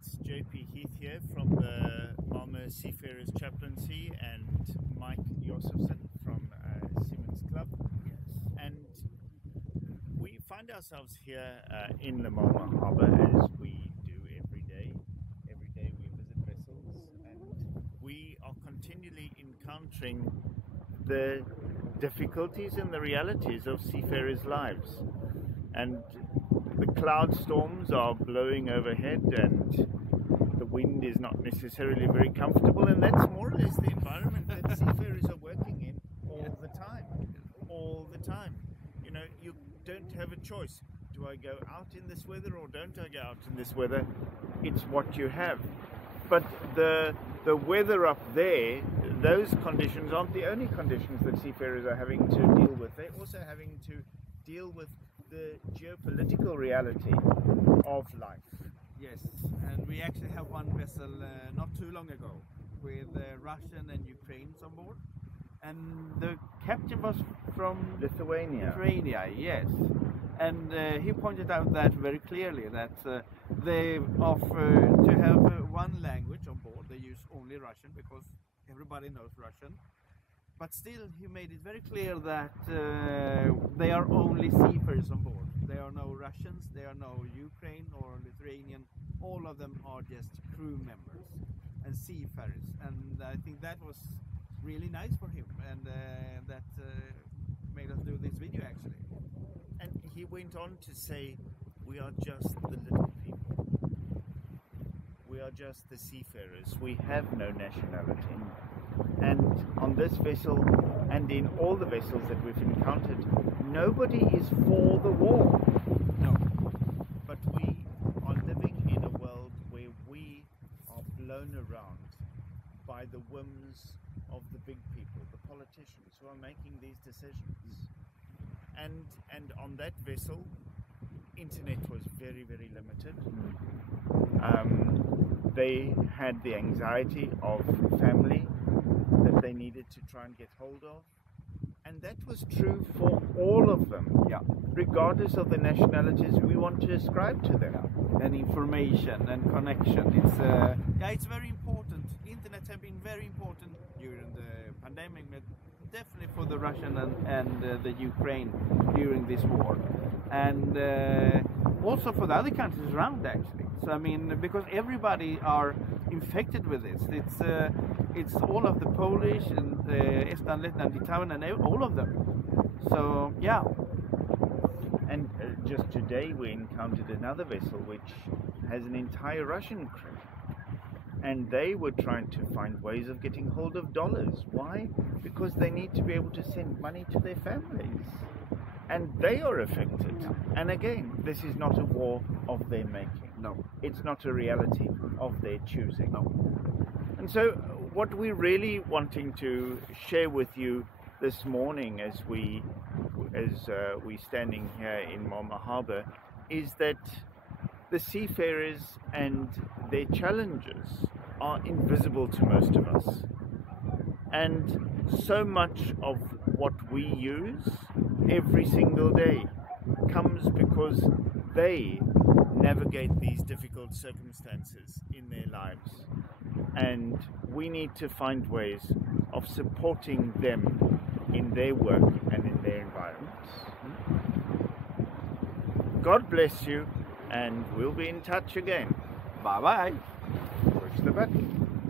It's JP Heath here from the Malmö Seafarers Chaplaincy and Mike Josefsson from Siemens Club. Yes. And we find ourselves here in the Malmö harbour as we do every day. Every day we visit vessels and we are continually encountering the difficulties and the realities of seafarers' lives. And the cloud storms are blowing overhead and the wind is not necessarily very comfortable, and that's more or less the environment that seafarers are working in all the time. All the time. You know, you don't have a choice. Do I go out in this weather or don't I go out in this weather? It's what you have. But the weather up there, those conditions aren't the only conditions that seafarers are having to deal with. They're also having to deal with the geopolitical reality of life. Yes, and we actually have one vessel not too long ago with Russian and Ukrainians on board, and the captain was from Lithuania. Yes, and he pointed out that very clearly that they offer to have one language on board. They use only Russian because everybody knows Russian. But still, he made it very clear that they are only seafarers on board. There are no Russians, there are no Ukraine or Lithuanian. All of them are just crew members and seafarers. And I think that was really nice for him, and that made us do this video actually. And he went on to say, we are just the little people. We are just the seafarers. We have no nationality. And on this vessel and in all the vessels that we've encountered, nobody is for the war. No. But we are living in a world where we are blown around by the whims of the big people, the politicians who are making these decisions. And on that vessel, internet was very, very limited. They had the anxiety of family that they needed to try and get hold of, and that was true for all of them, regardless of the nationalities we want to ascribe to them. And information and connection, it's very important. Internet has been very important during the pandemic, but definitely for the Russian and the Ukraine during this war, and also for the other countries around actually. So I mean, because everybody are infected with this. It's all of the Polish and Estland, Letland, Litauen, and all of them. So yeah. And just today we encountered another vessel which has an entire Russian crew, and they were trying to find ways of getting hold of dollars. Why? Because they need to be able to send money to their families, and they are affected. And again, this is not a war of their making. No. It's not a reality of their choosing. No. And so what we're really wanting to share with you this morning as we're standing here in Malmö Harbour is that the seafarers and their challenges are invisible to most of us. And so much of what we use every single day comes because they navigate these difficult circumstances in their lives. And we need to find ways of supporting them in their work and in their environments. God bless you, and we'll be in touch again. Bye bye. Push the button.